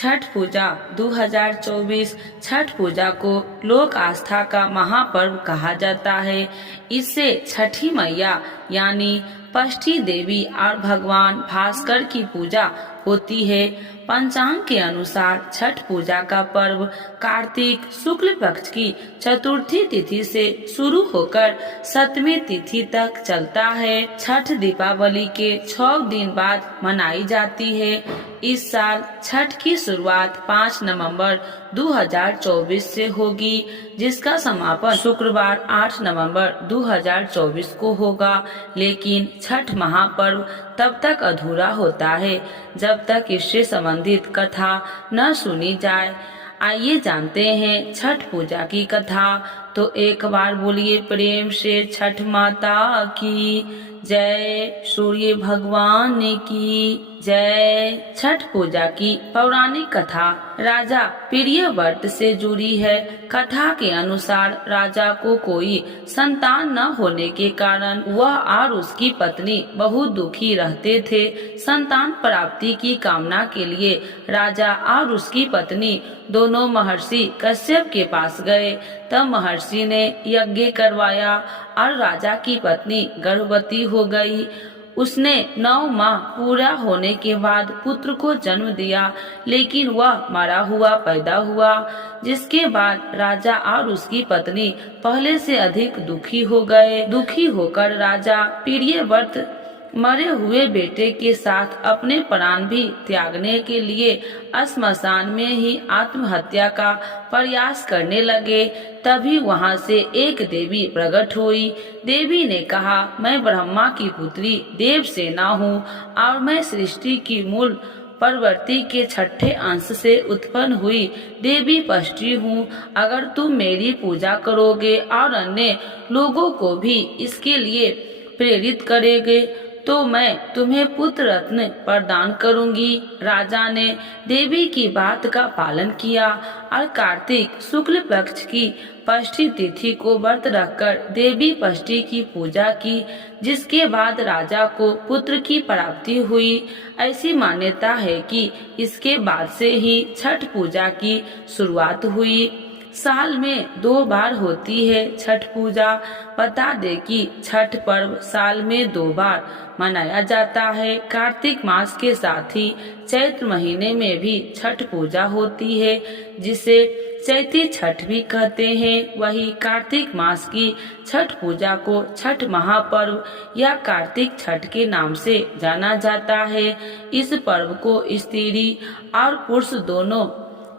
छठ पूजा 2024 छठ पूजा को लोक आस्था का महापर्व कहा जाता है। इससे छठी मैया यानी षष्ठी देवी और भगवान भास्कर की पूजा होती है। पंचांग के अनुसार छठ पूजा का पर्व कार्तिक शुक्ल पक्ष की चतुर्थी तिथि से शुरू होकर सप्तमी तिथि तक चलता है। छठ दीपावली के 6 दिन बाद मनाई जाती है। इस साल छठ की शुरुआत 5 नवंबर 2024 से होगी, जिसका समापन शुक्रवार 8 नवंबर 2024 को होगा। लेकिन छठ महापर्व तब तक अधूरा होता है जब तक इससे संबंधित कथा न सुनी जाए। आइए जानते हैं छठ पूजा की कथा। तो एक बार बोलिए प्रेम से छठ माता की जय, सूर्य भगवान की जय। छठ पूजा की पौराणिक कथा राजा प्रियव्रत से जुड़ी है। कथा के अनुसार राजा को कोई संतान न होने के कारण वह और उसकी पत्नी बहुत दुखी रहते थे। संतान प्राप्ति की कामना के लिए राजा और उसकी पत्नी दोनों महर्षि कश्यप के पास गए। तब महर्षि ने यज्ञ करवाया और राजा की पत्नी गर्भवती हो गई। उसने 9 माह पूरा होने के बाद पुत्र को जन्म दिया, लेकिन वह मरा हुआ पैदा हुआ। जिसके बाद राजा और उसकी पत्नी पहले से अधिक दुखी हो गए। दुखी होकर राजा प्रियव्रत मरे हुए बेटे के साथ अपने प्राण भी त्यागने के लिए श्मशान में ही आत्महत्या का प्रयास करने लगे। तभी वहां से एक देवी प्रकट हुई। देवी ने कहा, मैं ब्रह्मा की पुत्री देवसेना हूँ और मैं सृष्टि की मूल प्रवृत्ति के 6ठे अंश से उत्पन्न हुई देवी षष्ठी हूँ। अगर तुम मेरी पूजा करोगे और अन्य लोगों को भी इसके लिए प्रेरित करेंगे तो मैं तुम्हें पुत्र रत्न प्रदान करूंगी। राजा ने देवी की बात का पालन किया और कार्तिक शुक्ल पक्ष की षष्ठी तिथि को व्रत रखकर देवी षष्ठी की पूजा की, जिसके बाद राजा को पुत्र की प्राप्ति हुई। ऐसी मान्यता है कि इसके बाद से ही छठ पूजा की शुरुआत हुई। साल में 2 बार होती है छठ पूजा। बता दे कि छठ पर्व साल में 2 बार मनाया जाता है। कार्तिक मास के साथ ही चैत्र महीने में भी छठ पूजा होती है, जिसे चैती छठ भी कहते हैं। वही कार्तिक मास की छठ पूजा को छठ महापर्व या कार्तिक छठ के नाम से जाना जाता है। इस पर्व को स्त्री और पुरुष दोनों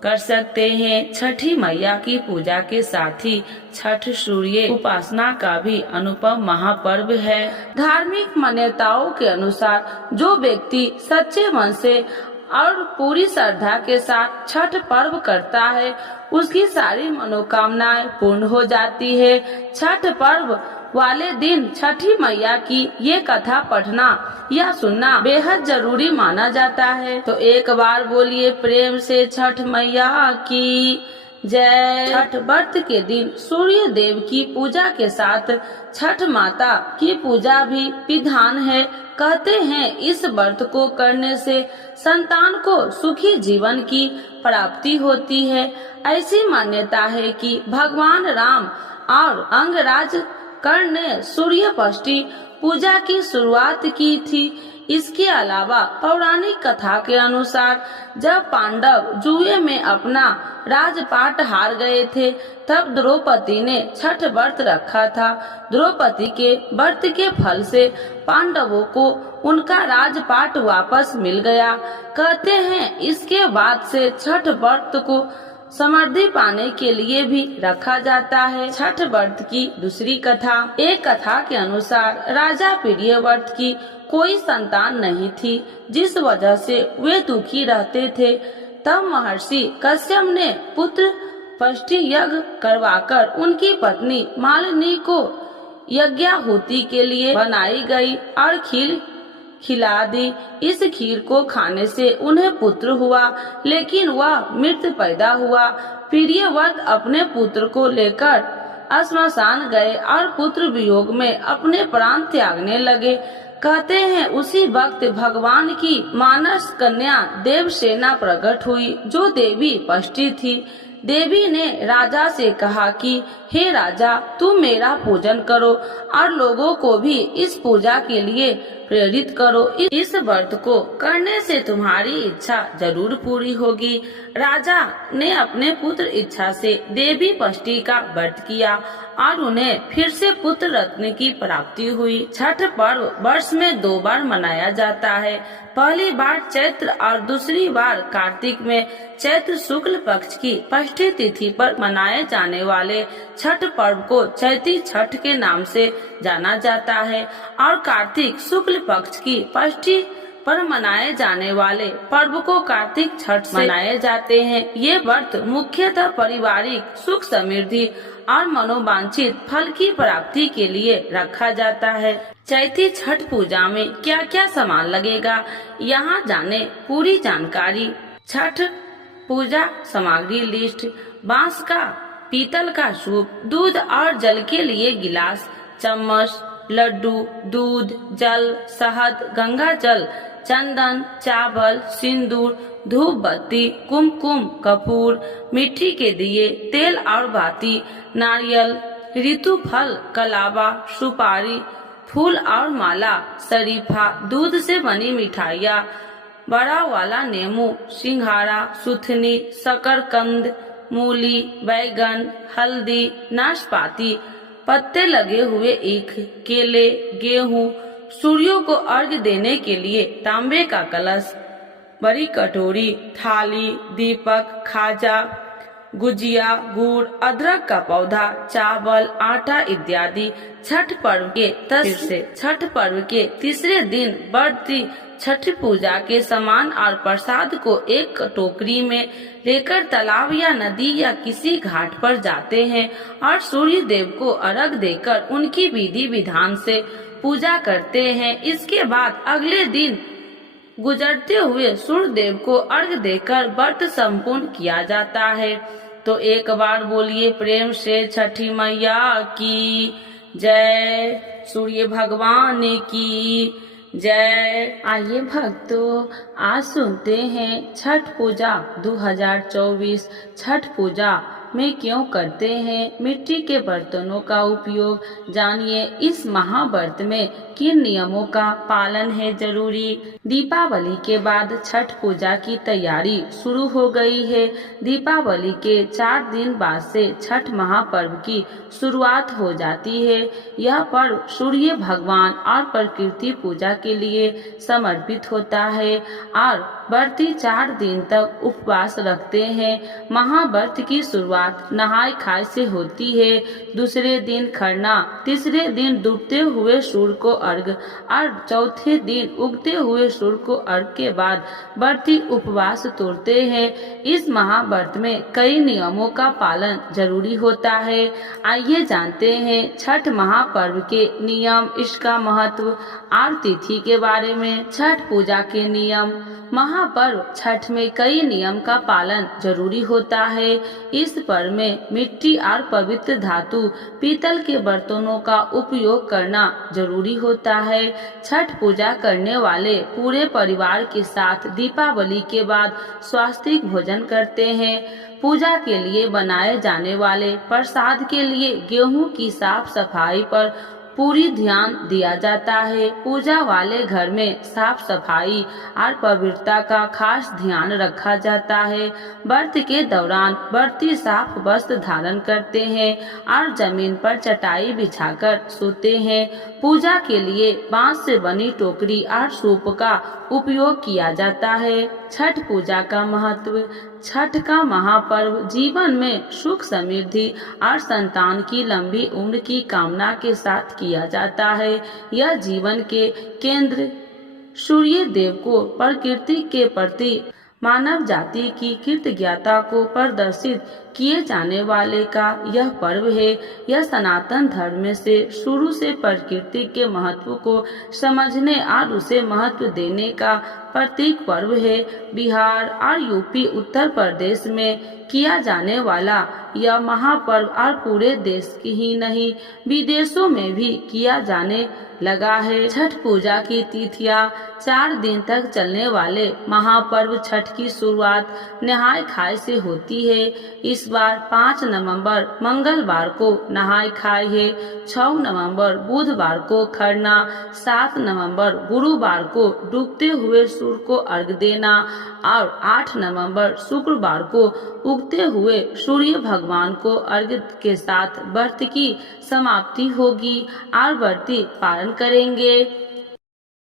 कर सकते हैं। छठी मैया की पूजा के साथ ही छठ सूर्य उपासना का भी अनुपम महापर्व है। धार्मिक मान्यताओं के अनुसार जो व्यक्ति सच्चे मन से और पूरी श्रद्धा के साथ छठ पर्व करता है, उसकी सारी मनोकामनाएं पूर्ण हो जाती है। छठ पर्व वाले दिन छठी मैया की ये कथा पढ़ना या सुनना बेहद जरूरी माना जाता है। तो एक बार बोलिए प्रेम से छठ मैया की जय। छठ व्रत के दिन सूर्य देव की पूजा के साथ छठ माता की पूजा भी विधान है। कहते हैं इस व्रत को करने से संतान को सुखी जीवन की प्राप्ति होती है। ऐसी मान्यता है कि भगवान राम और अंगराज कर्ण ने सूर्य षष्ठी पूजा की शुरुआत की थी। इसके अलावा पौराणिक कथा के अनुसार जब पांडव जुए में अपना राजपाट हार गए थे, तब द्रौपदी ने छठ व्रत रखा था। द्रौपदी के व्रत के फल से पांडवों को उनका राजपाट वापस मिल गया। कहते हैं इसके बाद से छठ व्रत को समृद्धि पाने के लिए भी रखा जाता है। छठ व्रत की दूसरी कथा। एक कथा के अनुसार राजा प्रियव्रत की कोई संतान नहीं थी, जिस वजह से वे दुखी रहते थे। तब महर्षि कश्यप ने पुत्र षष्ठी यज्ञ करवाकर उनकी पत्नी मालिनी को यज्ञाहुति के लिए बनाई गई और खीर खिला दी। इस खीर को खाने से उन्हें पुत्र हुआ, लेकिन वह मृत पैदा हुआ। प्रियव्रत अपने पुत्र को लेकर श्मशान गए और पुत्र वियोग में अपने प्राण त्यागने लगे। कहते हैं उसी वक्त भगवान की मानस कन्या देवसेना प्रकट हुई, जो देवी पष्टी थी। देवी ने राजा से कहा कि हे राजा, तुम मेरा पूजन करो और लोगों को भी इस पूजा के लिए प्रेरित करो। इस व्रत को करने से तुम्हारी इच्छा जरूर पूरी होगी। राजा ने अपने पुत्र इच्छा से देवी पष्टी का व्रत किया और उन्हें फिर से पुत्र रत्न की प्राप्ति हुई। छठ पर्व वर्ष में 2 बार मनाया जाता है। पहली बार चैत्र और दूसरी बार कार्तिक में। चैत्र शुक्ल पक्ष की षष्ठी तिथि पर मनाए जाने वाले छठ पर्व को चैती छठ के नाम से जाना जाता है और कार्तिक शुक्ल पक्ष की षष्ठी पर मनाए जाने वाले पर्व को कार्तिक छठ से मनाए जाते हैं। ये व्रत मुख्यतः पारिवारिक सुख समृद्धि और मनोवांछित फल की प्राप्ति के लिए रखा जाता है। चैती छठ पूजा में क्या क्या सामान लगेगा, यहाँ जाने पूरी जानकारी। छठ पूजा सामग्री लिस्ट: बांस का पीतल का सूप, दूध और जल के लिए गिलास, चम्मच, लड्डू, दूध, जल, शहद, गंगा जल, चंदन, चावल, सिंदूर, धूप बत्ती, कुमकुम, कपूर, मिट्टी के दिए, तेल और बाती, नारियल, ऋतु फल, कलावा, सुपारी, फूल और माला, शरीफा, दूध से बनी मिठाइयाँ, बड़ा वाला नींबू, सिंघाड़ा, सुथनी, शकरकंद, मूली, बैगन, हल्दी, नाशपाती, पत्ते लगे हुए ईख, केले, गेहूं, सूर्यों को अर्घ्य देने के लिए तांबे का कलश, बड़ी कटोरी, थाली, दीपक, खाजा, गुजिया, गुड़, अदरक का पौधा, चावल, आटा इत्यादि। छठ पर्व के तीसरे दिन व्रती छठ पूजा के सामान और प्रसाद को एक टोकरी में लेकर तालाब या नदी या किसी घाट पर जाते हैं और सूर्य देव को अर्घ देकर उनकी विधि विधान से पूजा करते हैं। इसके बाद अगले दिन गुजरते हुए सूर्य देव को अर्घ देकर व्रत संपूर्ण किया जाता है। तो एक बार बोलिए प्रेम से छठी मैया की जय, सूर्य भगवान की जय। आइए भक्तों, आज सुनते हैं छठ पूजा 2024 छठ पूजा में क्यों करते हैं मिट्टी के बर्तनों का उपयोग। जानिए इस महाव्रत में किन नियमों का पालन है जरूरी। दीपावली के बाद छठ पूजा की तैयारी शुरू हो गई है। दीपावली के 4 दिन बाद से छठ महापर्व की शुरुआत हो जाती है। यह पर्व सूर्य भगवान और प्रकृति पूजा के लिए समर्पित होता है और व्रती 4 दिन तक उपवास रखते हैं। महाव्रत की शुरुआत नहाय खाए से होती है। दूसरे दिन खरना, तीसरे दिन डूबते हुए सूर्य को अर्घ और चौथे दिन उगते हुए सूर्य को अर्घ के बाद व्रती उपवास तोड़ते हैं। इस महाव्रत में कई नियमों का पालन जरूरी होता है। आइए जानते हैं छठ महापर्व के नियम, इसका महत्व और तिथि के बारे में। छठ पूजा के नियम। महापर्व छठ में कई नियम का पालन जरूरी होता है। इस पर्व में मिट्टी और पवित्र धातु पीतल के बर्तनों का उपयोग करना जरूरी होता है। छठ पूजा करने वाले पूरे परिवार के साथ दीपावली के बाद स्वास्तिक भोजन करते हैं। पूजा के लिए बनाए जाने वाले प्रसाद के लिए गेहूं की साफ सफाई पर पूरी ध्यान दिया जाता है। पूजा वाले घर में साफ सफाई और पवित्रता का खास ध्यान रखा जाता है। व्रत के दौरान व्रती साफ वस्त्र धारण करते हैं और जमीन पर चटाई बिछाकर सोते हैं। पूजा के लिए बांस से बनी टोकरी और सूप का उपयोग किया जाता है। छठ पूजा का महत्व। छठ का महापर्व जीवन में सुख समृद्धि और संतान की लंबी उम्र की कामना के साथ किया जाता है। यह जीवन के केंद्र सूर्य देव को प्रकृति के प्रति मानव जाति की कृतज्ञता को प्रदर्शित किए जाने वाले का यह पर्व है। यह सनातन धर्म में से शुरू से प्रकृति के महत्व को समझने और उसे महत्व देने का प्रतीक पर्व है। बिहार और यूपी उत्तर प्रदेश में किया जाने वाला यह महापर्व और पूरे देश की ही नहीं विदेशों में भी किया जाने लगा है। छठ पूजा की तिथियां 4 दिन तक चलने वाले महापर्व छठ की शुरुआत नहाय खाय से होती है। इस बार 5 नवंबर मंगलवार को नहाय खाय है, 6 नवंबर बुधवार को खरना, 7 नवंबर गुरुवार को डूबते हुए सूर्य को अर्घ देना और 8 नवंबर शुक्रवार को उगते हुए सूर्य भगवान को अर्घ्य के साथ व्रत की समाप्ति होगी और व्रती पालन करेंगे।